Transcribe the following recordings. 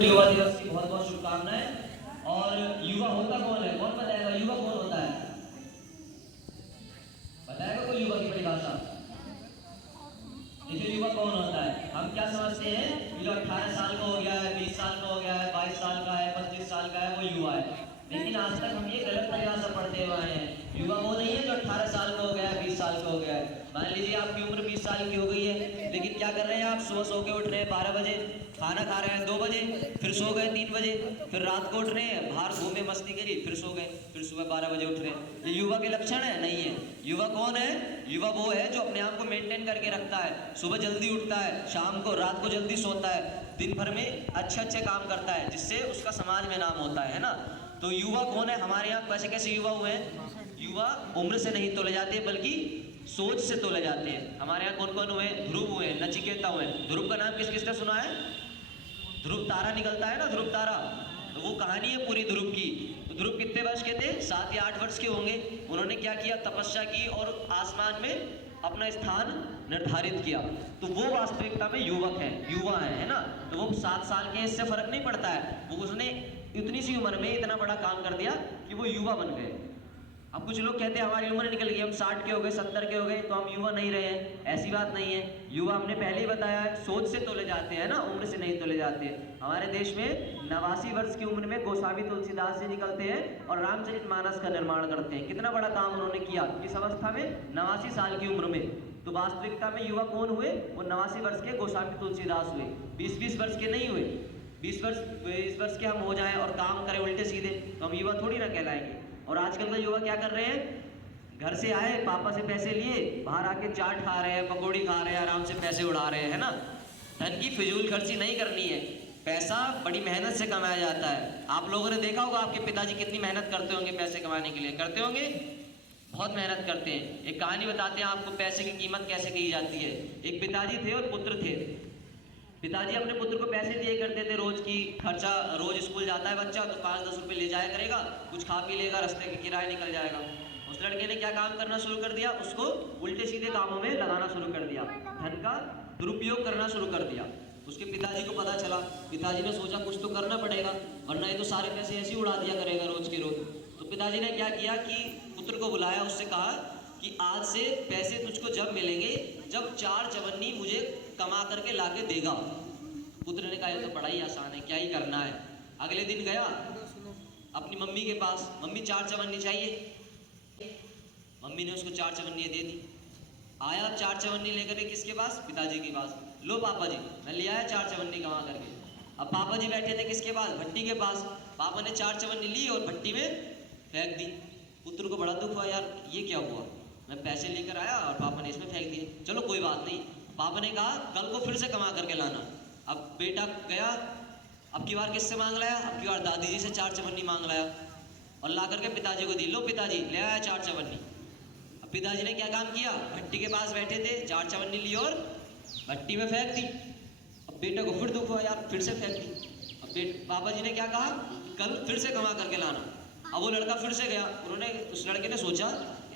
युवा दिवस की बहुत बहुत शुभकामनाएं। और युवा होता कौन है, कौन बताएगा युवा कौन होता है? बताएगा कोई युवा की परिभाषा? देखिए युवा कौन होता है, हम क्या समझते हैं कि जो 18 साल का हो गया है, 20 साल का हो गया है, 22 साल का है, 25 साल का है, वो युवा है। लेकिन आज तक हम ये गलत परिभाषा पढ़ते हुए आए हैं। युवा वो नहीं है जो 18 साल का हो गया है, 20 साल का हो गया है। मान लीजिए आपकी उम्र 20 साल की हो गई है, लेकिन क्या कर रहे हैं आप? सुबह सो के उठ रहे हैं 12 बजे, खाना खा रहे हैं 2 बजे, फिर सो गए 3 बजे, फिर रात को उठ रहे हैं, बाहर घूमे मस्ती के लिए, फिर सो गए, फिर सुबह 12 बजे उठ रहे हैं। ये युवा के लक्षण है? नहीं है। युवा कौन है? युवा वो है जो अपने आप को मेंटेन करके रखता है, सुबह जल्दी उठता है, शाम को रात को जल्दी सोता है, दिन भर में अच्छे अच्छे काम करता है, जिससे उसका समाज में नाम होता है ना। तो युवा कौन है? हमारे यहाँ कैसे कैसे युवा हुए हैं? युवा उम्र से नहीं तोले जाते बल्कि सोच से तोले जाते हैं। हमारे यहाँ कौन कौन हुए? ध्रुव हुए, नचिकेता हुए। ध्रुव का नाम किस किसने सुना है? ध्रुव तारा निकलता है ना, ध्रुव तारा, तो वो कहानी है पूरी ध्रुव की। तो ध्रुव कितने वर्ष के थे? 7 या 8 वर्ष के होंगे। उन्होंने क्या किया? तपस्या की और आसमान में अपना स्थान निर्धारित किया। तो वो वास्तविकता में युवक है, युवा है ना। तो वो 7 साल के, इससे फर्क नहीं पड़ता है, वो उसने इतनी सी उम्र में इतना बड़ा काम कर दिया कि वो युवा बन गए। अब कुछ लोग कहते हैं हमारी उम्र निकल गई, हम 60 के हो गए, 70 के हो गए, तो हम युवा नहीं रहे हैं। ऐसी बात नहीं है। युवा हमने पहले ही बताया है, सोच से तोले जाते हैं ना, उम्र से नहीं तोले जाते हैं। हमारे देश में 89 वर्ष की उम्र में गोस्वामी तुलसीदास जी निकलते हैं और रामचरितमानस का निर्माण करते हैं। कितना बड़ा काम उन्होंने किया किस अवस्था में? 89 साल की उम्र में। तो वास्तविकता में युवा कौन हुए? वो 89 वर्ष के गोस्वामी तुलसीदास हुए। 20-20 वर्ष के नहीं हुए। 20 वर्ष के हम हो जाएं और काम करें उल्टे सीधे, तो हम युवा थोड़ी ना कहलाएंगे। और आजकल का युवा क्या कर रहे हैं? घर से आए, पापा से पैसे लिए, बाहर आके चाट खा रहे हैं, पकौड़ी खा रहे हैं, आराम से पैसे उड़ा रहे हैं, है ना। धन की फिजूल खर्ची नहीं करनी है। पैसा बड़ी मेहनत से कमाया जाता है। आप लोगों ने देखा होगा आपके पिताजी कितनी मेहनत करते होंगे पैसे कमाने के लिए, करते होंगे, बहुत मेहनत करते हैं। एक कहानी बताते हैं आपको, पैसे की कीमत कैसे की जाती है। एक पिताजी थे और पुत्र थे। पिताजी अपने पुत्र को पैसे दिए करते थे, रोज की खर्चा, रोज स्कूल जाता है बच्चा तो 5-10 रुपये ले जाया करेगा, कुछ खा पी लेगा, रास्ते के किराया निकल जाएगा। उस लड़के ने क्या काम करना शुरू कर दिया? उसको उल्टे सीधे कामों में लगाना शुरू कर दिया, धन का दुरुपयोग करना शुरू कर दिया। उसके पिताजी को पता चला। पिताजी ने सोचा कुछ तो करना पड़ेगा, वरना ये तो सारे पैसे ऐसे ही उड़ा दिया करेगा रोज के रोज। तो पिताजी ने क्या किया कि पुत्र को बुलाया, उससे कहा कि आज से पैसे तुझको जब मिलेंगे जब 4 चवन्नी मुझे कमा करके लाके देगा। पुत्र ने कहा ये तो बड़ा ही आसान है, क्या ही करना है। अगले दिन गया अपनी मम्मी के पास, मम्मी 4 चवन्नी चाहिए। मम्मी ने उसको 4 चवन्नी दे दी। आया 4 चवन्नी लेकर के किसके पास? पिताजी के पास। लो पापा जी, मैं ले आया 4 चवन्नी कमा करके। अब पापा जी बैठे थे किसके पास? भट्टी के पास। पापा ने 4 चवन्नी ली और भट्टी में फेंक दी। पुत्र को बड़ा दुख हुआ, यार ये क्या हुआ, मैं पैसे लेकर आया और पापा ने इसमें फेंक दिए। चलो कोई बात नहीं। पापा ने कहा कल को फिर से कमा करके लाना। अब बेटा गया, अब की बार किससे मांग लाया? अब की बार दादी जी से 4 चवन्नी मांग लाया और ला करके पिताजी को दी। लो पिताजी, ले आया 4 चवन्नी। अब पिताजी ने क्या काम किया? भट्टी के पास बैठे थे, 4 चवन्नी ली और भट्टी में फेंक दी। अब बेटे को फिर दुख हुआ, यार फिर से फेंक दी। अब पापा जी ने क्या कहा? कल फिर से कमा करके लाना। अब वो लड़का फिर से गया। उन्होंने, उस लड़के ने सोचा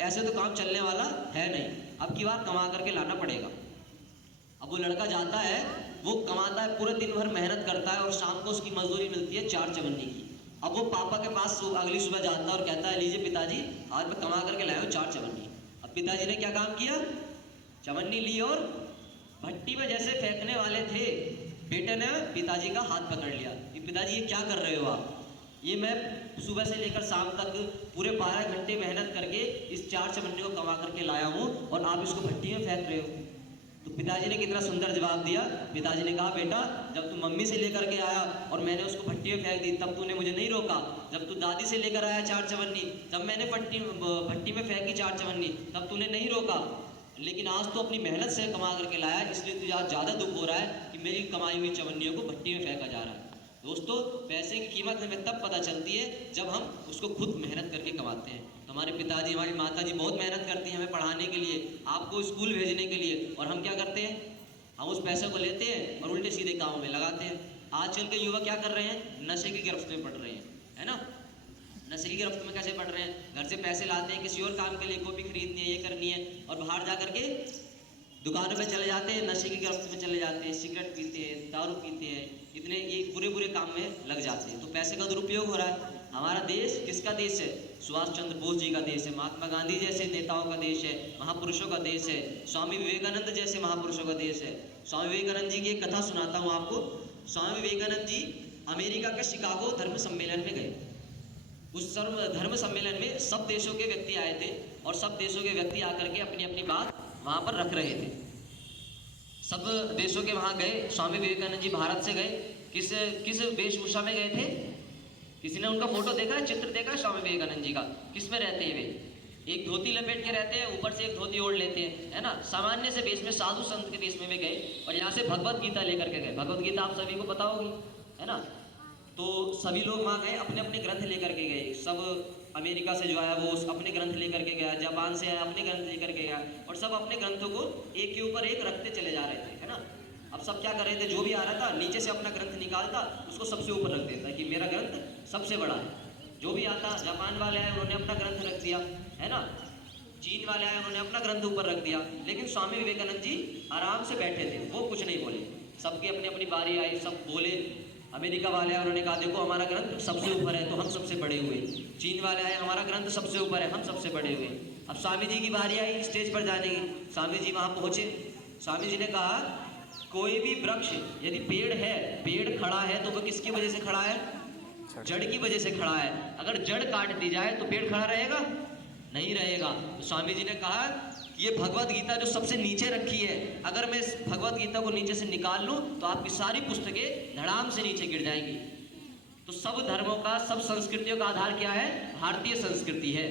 ऐसे तो काम चलने वाला है नहीं, अब की बार कमा करके लाना पड़ेगा। अब वो लड़का जाता है, वो कमाता है, पूरे दिन भर मेहनत करता है और शाम को उसकी मजदूरी मिलती है 4 चवन्नी की। अब वो पापा के पास अगली सुबह जाता है और कहता है लीजिए पिताजी, आज मैं कमा करके लाया हूँ 4 चवन्नी। अब पिताजी ने क्या काम किया? चवन्नी ली और भट्टी में जैसे फेंकने वाले थे, बेटे ने पिताजी का हाथ पकड़ लिया कि पिताजी ये क्या कर रहे हो आप? ये मैं सुबह से लेकर शाम तक पूरे 12 घंटे मेहनत करके इस 4 चवन्नी को कमा करके लाया हूँ और आप इसको भट्टी में फेंक रहे हो। तो पिताजी ने कितना सुंदर जवाब दिया। पिताजी ने कहा बेटा, जब तू मम्मी से लेकर के आया और मैंने उसको भट्टी में फेंक दी तब तूने मुझे नहीं रोका। जब तू दादी से लेकर आया 4 चवन्नी, तब मैंने भट्टी में फेंकी 4 चवन्नी, तब तूने नहीं रोका। लेकिन आज तो अपनी मेहनत से कमा करके लाया, इसलिए तुझे आज ज़्यादा दुख हो रहा है कि मेरी कमाई हुई चवन्नियों को भट्टी में फेंका जा रहा है। दोस्तों, पैसे की कीमत हमें तब पता चलती है जब हम उसको खुद मेहनत करके कमाते हैं। तो हमारे पिताजी, हमारी माताजी बहुत मेहनत करती हैं हमें पढ़ाने के लिए, आपको स्कूल भेजने के लिए, और हम क्या करते हैं? हम उस पैसे को लेते हैं और उल्टे सीधे कामों में लगाते हैं। आजकल के युवा क्या कर रहे हैं? नशे की गिरफ्त में पड़ रहे हैं, है ना। नशे की गिरफ्त में कैसे पड़ रहे हैं? घर से पैसे लाते हैं किसी और काम के लिए, कॉपी खरीदनी है, ये करनी है, और बाहर जा करके दुकानों में चले जाते हैं, नशे की गिरफ्त में चले जाते हैं, सिगरेट पीते हैं, दारू पीते हैं, इतने ये बुरे बुरे काम में लग जाते हैं। तो पैसे का दुरुपयोग हो रहा है। हमारा देश किसका देश है? सुभाष चंद्र बोस जी का देश है, महात्मा गांधी जैसे नेताओं का देश है, महापुरुषों का देश है, स्वामी विवेकानंद जैसे महापुरुषों का देश है। स्वामी विवेकानंद जी की एक कथा सुनाता हूँ आपको। स्वामी विवेकानंद जी अमेरिका के शिकागो धर्म सम्मेलन में गए। उस धर्म सम्मेलन में सब देशों के व्यक्ति आए थे और सब देशों के व्यक्ति आकर के अपनी अपनी बात वहाँ पर रख रहे थे। सब देशों के वहाँ गए। स्वामी विवेकानंद जी भारत से गए। किस वेशभूषा में गए थे? किसी ने उनका फोटो देखा है, चित्र देखा है स्वामी विवेकानंद जी का? किस में रहते हैं वे? एक धोती लपेट के रहते हैं, ऊपर से एक धोती ओढ़ लेते हैं, है ना, सामान्य से वेश में, साधु संत के वेश में वे गए और यहाँ से भगवत गीता लेकर के गए। भगवत गीता आप सभी को पता होगी, है ना। तो सभी लोग वहाँ गए, अपने अपने ग्रंथ लेकर के गए। सब अमेरिका से जो आया वो अपने ग्रंथ लेकर के गया, जापान से आया अपने ग्रंथ लेकर के गया, और सब अपने ग्रंथों को एक के ऊपर एक रखते चले जा रहे थे, है ना। अब सब क्या कर रहे थे? जो भी आ रहा था नीचे से अपना ग्रंथ निकालता, उसको सबसे ऊपर रख देता कि मेरा ग्रंथ सबसे बड़ा है। जो भी आता, जापान वाले आए उन्होंने अपना ग्रंथ रख दिया, है ना, चीन वाले आए उन्होंने अपना ग्रंथ ऊपर रख दिया। लेकिन स्वामी विवेकानंद जी आराम से बैठे थे, वो कुछ नहीं बोले। सबकी अपनी अपनी बारी आई, सब बोले। अमेरिका वाले आए, उन्होंने कहा देखो हमारा ग्रंथ सबसे ऊपर है तो हम सबसे बड़े हुए। चीन वाले आए, हमारा ग्रंथ सबसे ऊपर है, हम सबसे बड़े हुए। अब स्वामी जी की बारी आई स्टेज पर जाने की। स्वामी जी वहाँ पहुँचे। स्वामी जी ने कहा कोई भी वृक्ष, यदि पेड़ है, पेड़ खड़ा है तो वह किसकी वजह से खड़ा है? जड़ की वजह से खड़ा है। अगर जड़ काट दी जाए तो पेड़ खड़ा रहेगा? नहीं रहेगा। तो स्वामी जी ने कहा ये भगवत गीता जो सबसे नीचे रखी है, अगर मैं इस भगवत गीता को नीचे से निकाल लूं तो आपकी सारी पुस्तकें धड़ाम से नीचे गिर जाएंगी। तो सब धर्मों का, सब संस्कृतियों का आधार क्या है? भारतीय संस्कृति है।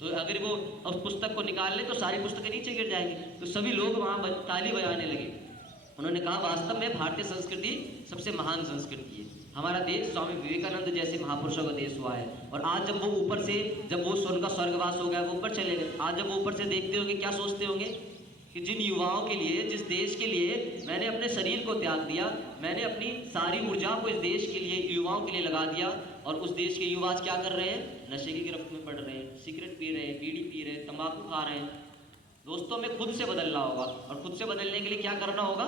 तो अगर वो उस पुस्तक को निकाल ले तो सारी पुस्तकें नीचे गिर जाएंगी। तो सभी लोग वहाँ ताली बजाने लगे। उन्होंने कहा वास्तव में भारतीय संस्कृति सबसे महान संस्कृति है। हमारा देश स्वामी विवेकानंद जैसे महापुरुषों का देश हुआ है। और आज जब वो ऊपर से, जब वो उनका स्वर्गवास हो गया, वो ऊपर चले गए, आज जब वो ऊपर से देखते होंगे, क्या सोचते होंगे कि जिन युवाओं के लिए, जिस देश के लिए मैंने अपने शरीर को त्याग दिया, मैंने अपनी सारी ऊर्जा को इस देश के लिए, युवाओं के लिए लगा दिया, और उस देश के युवा आज क्या कर रहे हैं? नशे की गिरफ्त में पड़ रहे हैं, सिगरेट पी रहे हैं, बीड़ी पी रहे हैं, तंबाकू खा रहे हैं। दोस्तों, में खुद से बदलना होगा, और खुद से बदलने के लिए क्या करना होगा?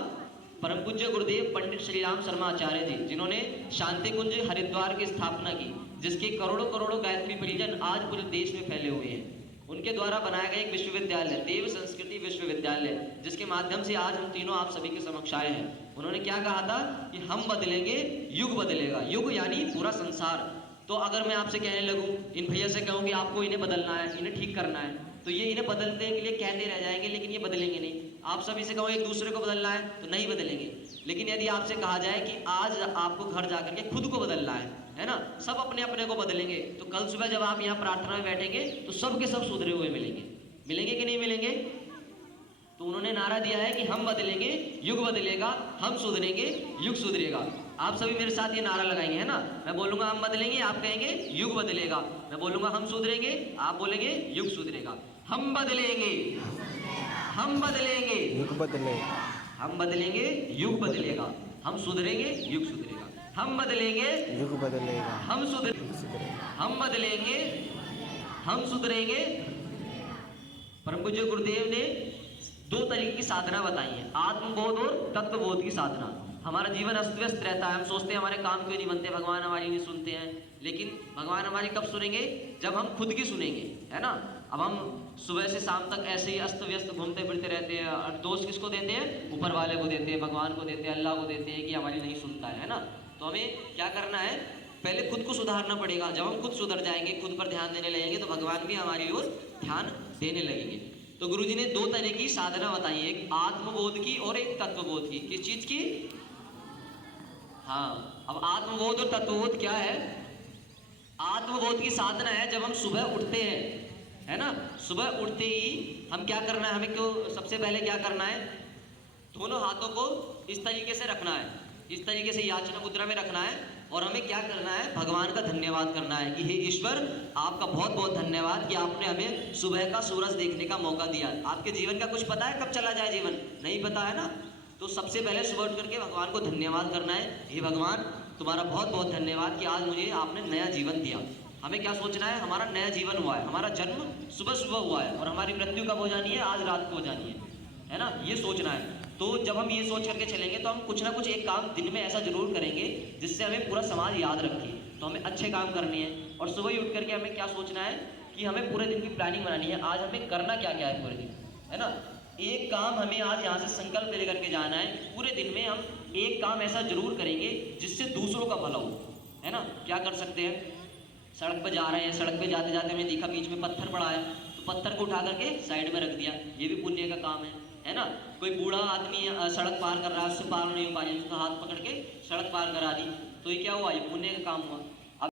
परम पूज्य गुरुदेव पंडित श्री राम शर्मा आचार्य जी, जिन्होंने शांति कुंज हरिद्वार की स्थापना की, जिसके करोड़ों करोड़ों गायत्री परिजन आज पूरे देश में फैले हुए हैं, उनके द्वारा बनाया गया एक विश्वविद्यालय, देव संस्कृति विश्वविद्यालय, जिसके माध्यम से आज हम तीनों आप सभी के समक्ष आए हैं। उन्होंने क्या कहा था कि हम बदलेंगे, युग बदलेगा। युग यानी पूरा संसार। तो अगर मैं आपसे कहने लगूं, इन भैया से कहूँ कि आपको इन्हें बदलना है, इन्हें ठीक करना है, तो ये इन्हें बदलने के लिए कहते रह जाएंगे, लेकिन ये बदलेंगे नहीं। आप सभी से कहो एक दूसरे को बदलना है, तो नहीं बदलेंगे। लेकिन यदि आपसे कहा जाए कि आज आपको घर जाकर के खुद को बदलना है ना, सब अपने अपने को बदलेंगे, तो कल सुबह जब आप यहाँ प्रार्थना में बैठेंगे तो सब के सब सुधरे हुए मिलेंगे। मिलेंगे कि नहीं मिलेंगे? तो उन्होंने नारा दिया है कि हम बदलेंगे, युग बदलेगा, हम सुधरेंगे, युग सुधरेगा। आप सभी मेरे साथ ये नारा लगाएंगे, है ना। मैं बोलूंगा हम बदलेंगे, आप कहेंगे युग बदलेगा। मैं बोलूंगा हम सुधरेंगे, आप बोलेंगे युग सुधरेगा। हम बदलेंगे, हम बदलेंगे, युग बदलेगा। हम बदलेंगे, युग बदलेगा। हम सुधरेंगे, युग सुधरेगा। हम बदलेंगे, युग बदलेगा। हम सुधरेंगे, हम बदलेंगे, हम सुधरेंगे। परम पूज्य गुरुदेव ने दो तरीके की साधना बताई है, आत्मबोध और तत्वबोध की साधना। हमारा जीवन अस्त व्यस्त रहता है, हम सोचते हैं हमारे काम क्यों नहीं बनते, भगवान हमारी नहीं सुनते हैं। लेकिन भगवान हमारी कब सुनेंगे? जब हम खुद की सुनेंगे, है ना। अब हम सुबह से शाम तक ऐसे ही अस्त व्यस्त घूमते फिरते रहते हैं, और दोष किसको देते हैं? ऊपर वाले को देते हैं, भगवान को देते हैं, अल्लाह को देते हैं कि हमारी नहीं सुनता है ना। तो हमें क्या करना है? पहले खुद को सुधारना पड़ेगा। जब हम खुद सुधर जाएंगे, खुद पर ध्यान देने लगेंगे, तो भगवान भी हमारी ओर ध्यान देने लगेंगे। तो गुरुजी ने दो तरह की साधना बताई, एक आत्मबोध की और एक तत्वबोध की। किस चीज की? हाँ, अब आत्मबोध और तत्वबोध क्या है? आत्मबोध की साधना है जब हम सुबह उठते हैं, है ना। सुबह उठते ही हम क्या करना है? हमें क्यों सबसे पहले क्या करना है? दोनों हाथों को इस तरीके से रखना है, इस तरीके से याचना मुद्रा में रखना है, और हमें क्या करना है? भगवान का धन्यवाद करना है कि हे ईश्वर, आपका बहुत बहुत धन्यवाद कि आपने हमें सुबह का सूरज देखने का मौका दिया। आपके जीवन का कुछ पता है कब चला जाए जीवन? नहीं पता है ना। तो सबसे पहले सुबह उठ करके भगवान को धन्यवाद करना है, हे भगवान तुम्हारा बहुत बहुत धन्यवाद कि आज मुझे आपने नया जीवन दिया। हमें क्या सोचना है? हमारा नया जीवन हुआ है, हमारा जन्म सुबह सुबह हुआ है, और हमारी मृत्यु कब हो जानी है? आज रात को हो जानी है। है ना, ये सोचना है। तो जब हम ये सोच करके चलेंगे तो हम कुछ ना कुछ एक काम दिन में ऐसा जरूर करेंगे जिससे हमें पूरा समाज याद रखे। तो हमें अच्छे काम करने हैं और सुबह ही उठ करके हमें क्या सोचना है कि हमें पूरे दिन की प्लानिंग बनानी है, आज हमें करना क्या क्या है पूरे दिन, है ना। एक काम हमें आज यहाँ से संकल्प लेकर के जाना है, पूरे दिन में हम एक काम ऐसा जरूर करेंगे जिससे दूसरों का भला हो, है ना। क्या कर सकते हैं, सड़क पर जा रहे हैं, सड़क पे जाते जाते हमें देखा बीच में पत्थर पड़ा है, तो पत्थर को उठा करके साइड में रख दिया, ये भी पुण्य का काम है ना। कोई बूढ़ा आदमी सड़क पार कर रहा है, उससे पार नहीं हो पा रही, उसका हाथ पकड़ के सड़क पार करा दी, तो ये क्या हुआ, ये पुण्य का काम हुआ।